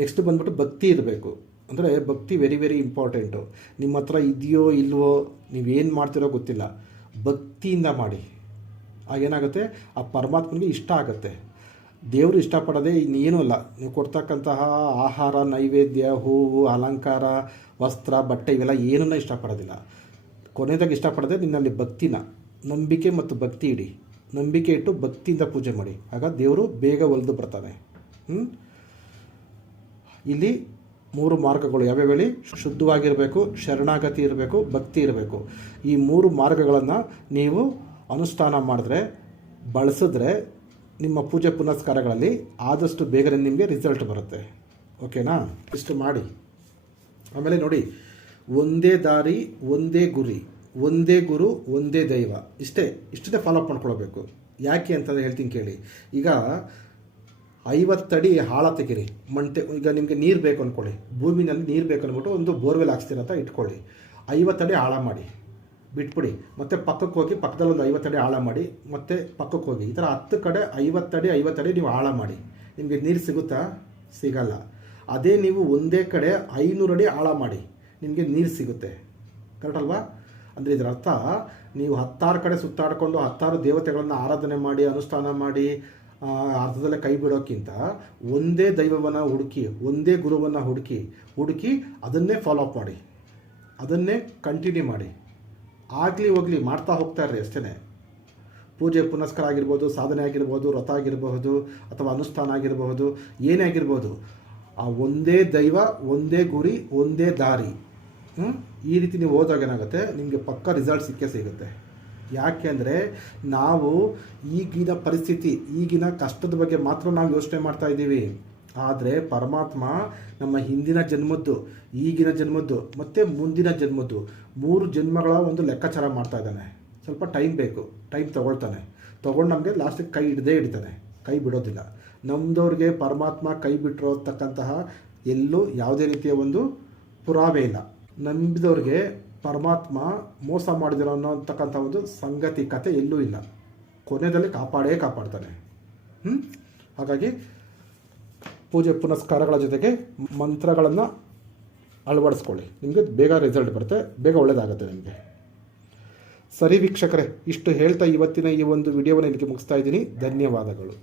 ನೆಕ್ಸ್ಟ್ ಬಂದ್ಬಿಟ್ಟು ಭಕ್ತಿ ಇರಬೇಕು. ಅಂದರೆ ಭಕ್ತಿ ವೆರಿ ವೆರಿ ಇಂಪಾರ್ಟೆಂಟು. ನಿಮ್ಮ ಹತ್ರ ಇದೆಯೋ ಇಲ್ವೋ, ನೀವೇನು ಮಾಡ್ತಿರೋ ಗೊತ್ತಿಲ್ಲ, ಭಕ್ತಿಯಿಂದ ಮಾಡಿ. ಆಗೇನಾಗುತ್ತೆ, ಆ ಪರಮಾತ್ಮನಿಗೆ ಇಷ್ಟ ಆಗುತ್ತೆ. ದೇವರು ಇಷ್ಟಪಡೋದೇ ಇನ್ನೇನೂ ಅಲ್ಲ, ನೀವು ಕೊಡ್ತಕ್ಕಂತಹ ಆಹಾರ, ನೈವೇದ್ಯ, ಹೂವು, ಅಲಂಕಾರ, ವಸ್ತ್ರ, ಬಟ್ಟೆ ಇವೆಲ್ಲ ಏನನ್ನ ಇಷ್ಟಪಡೋದಿಲ್ಲ. ಕೊನೆಯದಾಗಿ ಇಷ್ಟಪಡೋದೇ ನಿನ್ನಲ್ಲಿ ಭಕ್ತಿನ, ನಂಬಿಕೆ ಮತ್ತು ಭಕ್ತಿ ಇಡಿ. ನಂಬಿಕೆ ಇಟ್ಟು ಭಕ್ತಿಯಿಂದ ಪೂಜೆ ಮಾಡಿ, ಆಗ ದೇವರು ಬೇಗ ಒಲಿದು ಬರ್ತಾನೆ. ಇಲ್ಲಿ 3 ಮಾರ್ಗಗಳು ಯಾವ್ಯಾವ ಹೇಳಿ? ಶುದ್ಧವಾಗಿರಬೇಕು, ಶರಣಾಗತಿ ಇರಬೇಕು, ಭಕ್ತಿ ಇರಬೇಕು. ಈ 3 ಮಾರ್ಗಗಳನ್ನು ನೀವು ಅನುಷ್ಠಾನ ಮಾಡಿದ್ರೆ, ಬಳಸಿದ್ರೆ, ನಿಮ್ಮ ಪೂಜೆ ಪುನಸ್ಕಾರಗಳಲ್ಲಿ ಆದಷ್ಟು ಬೇಗನೆ ನಿಮಗೆ ರಿಸಲ್ಟ್ ಬರುತ್ತೆ. ಓಕೆನಾ? ಇಷ್ಟು ಮಾಡಿ. ಆಮೇಲೆ ನೋಡಿ, ಒಂದೇ ದಾರಿ, ಒಂದೇ ಗುರಿ, ಒಂದೇ ಗುರು, ಒಂದೇ ದೈವ, ಇಷ್ಟೇ ಫಾಲೋ ಮಾಡ್ಕೊಳ್ಬೇಕು. ಯಾಕೆ ಅಂತಂದರೆ ಹೇಳ್ತೀನಿ ಕೇಳಿ. ಈಗ 50 ಅಡಿ ಆಳ ತೆಗೀರಿ, ಈಗ ನಿಮಗೆ ನೀರು ಬೇಕು ಅಂದ್ಕೊಳ್ಳಿ, ಭೂಮಿನಲ್ಲಿ ನೀರು ಬೇಕು ಅಂದ್ಬಿಟ್ಟು ಒಂದು ಬೋರ್ವೆಲ್ ಹಾಕ್ಸ್ತೀರ ಅಂತ ಇಟ್ಕೊಳ್ಳಿ. 50 ಅಡಿ ಆಳ ಮಾಡಿ ಬಿಟ್ಬಿಡಿ, ಮತ್ತೆ ಪಕ್ಕಕ್ಕೆ ಹೋಗಿ, ಪಕ್ಕದಲ್ಲಿ ಒಂದು 50 ಅಡಿ ಆಳ ಮಾಡಿ, ಮತ್ತೆ ಪಕ್ಕಕ್ಕೆ ಹೋಗಿ, ಈ ಥರ 10 ಕಡೆ 50 ಅಡಿ ನೀವು ಆಳ ಮಾಡಿ. ನಿಮಗೆ ನೀರು ಸಿಗುತ್ತಾ? ಸಿಗಲ್ಲ. ಅದೇ ನೀವು ಒಂದೇ ಕಡೆ 500 ಅಡಿ ಆಳ ಮಾಡಿ, ನಿಮಗೆ ನೀರು ಸಿಗುತ್ತೆ. ಕರೆಕ್ಟ್ ಅಲ್ವಾ? ಅಂದರೆ ಇದರ ಅರ್ಥ, ನೀವು 16 ಕಡೆ ಸುತ್ತಾಡಿಕೊಂಡು 16 ದೇವತೆಗಳನ್ನು ಆರಾಧನೆ ಮಾಡಿ, ಅನುಷ್ಠಾನ ಮಾಡಿ, ಅರ್ಧದಲ್ಲೇ ಕೈ ಬಿಡೋಕ್ಕಿಂತ ಒಂದೇ ದೈವವನ್ನು ಹುಡುಕಿ, ಒಂದೇ ಗುರುವನ್ನು ಹುಡುಕಿ ಅದನ್ನೇ ಫಾಲೋ ಅಪ್ ಮಾಡಿ, ಅದನ್ನೇ ಕಂಟಿನ್ಯೂ ಮಾಡಿ. ಆಗಲಿ ಹೋಗಲಿ ಮಾಡ್ತಾ ಹೋಗ್ತಾ ಇರ್ರಿ ಅಷ್ಟೇ. ಪೂಜೆ ಪುನಸ್ಕಾರ ಆಗಿರ್ಬೋದು, ಸಾಧನೆ ಆಗಿರ್ಬೋದು, ವ್ರತ ಆಗಿರಬಹುದು, ಅಥವಾ ಅನುಷ್ಠಾನ ಆಗಿರಬಹುದು, ಏನೇ ಆಗಿರ್ಬೋದು, ಆ ಒಂದೇ ದೈವ, ಒಂದೇ ಗುರಿ, ಒಂದೇ ದಾರಿ. ಈ ರೀತಿ ನೀವು ಹೋದಾಗ ಏನಾಗುತ್ತೆ, ನಿಮಗೆ ಪಕ್ಕ ರಿಸಲ್ಟ್ ಸಿಕ್ಕೇ ಸಿಗುತ್ತೆ. ಯಾಕೆ ಅಂದರೆ, ನಾವು ಈಗಿನ ಪರಿಸ್ಥಿತಿ, ಈಗಿನ ಕಷ್ಟದ ಬಗ್ಗೆ ಮಾತ್ರ ನಾವು ಯೋಚನೆ ಮಾಡ್ತಾ ಇದ್ದೀವಿ. ಆದರೆ ಪರಮಾತ್ಮ ನಮ್ಮ ಹಿಂದಿನ ಜನ್ಮದ್ದು, ಈಗಿನ ಜನ್ಮದ್ದು ಮತ್ತು ಮುಂದಿನ ಜನ್ಮದ್ದು 3 ಜನ್ಮಗಳ ಒಂದು ಲೆಕ್ಕಾಚಾರ ಮಾಡ್ತಾ ಇದ್ದಾನೆ. ಸ್ವಲ್ಪ ಟೈಮ್ ಬೇಕು, ಟೈಮ್ ತೊಗೊಂಡು ನಮಗೆ ಲಾಸ್ಟಿಗೆ ಕೈ ಹಿಡಿತಾನೆ, ಕೈ ಬಿಡೋದಿಲ್ಲ. ನಮ್ಮದವ್ರಿಗೆ ಪರಮಾತ್ಮ ಕೈ ಬಿಟ್ಟಿರತಕ್ಕಂತಹ ಎಲ್ಲೂ ಯಾವುದೇ ರೀತಿಯ ಒಂದು ಪುರಾವೆ ಇಲ್ಲ. ನಂಬಿದವ್ರಿಗೆ ಪರಮಾತ್ಮ ಮೋಸ ಮಾಡಿದಿರೋ ಅನ್ನೋತಕ್ಕಂಥ ಒಂದು ಸಂಗತಿ ಕತೆ ಎಲ್ಲೂ ಇಲ್ಲ. ಕೊನೆಯಲ್ಲಿ ಕಾಪಾಡ್ತಾನೆ. ಹಾಗಾಗಿ ಪೂಜೆ ಪುನಸ್ಕಾರಗಳ ಜೊತೆಗೆ ಮಂತ್ರಗಳನ್ನು ಅಳವಡಿಸ್ಕೊಳ್ಳಿ, ನಿಮಗೆ ಬೇಗ ರಿಸಲ್ಟ್ ಬರುತ್ತೆ, ಬೇಗ ಒಳ್ಳೆಯದಾಗುತ್ತೆ ನಿಮಗೆ. ಸರಿ ವೀಕ್ಷಕರೇ, ಇಷ್ಟು ಹೇಳ್ತಾ ಇವತ್ತಿನ ಈ ಒಂದು ವಿಡಿಯೋವನ್ನು ಇಲ್ಲಿಗೆ ಮುಗಿಸ್ತಾ ಇದ್ದೀನಿ. ಧನ್ಯವಾದಗಳು.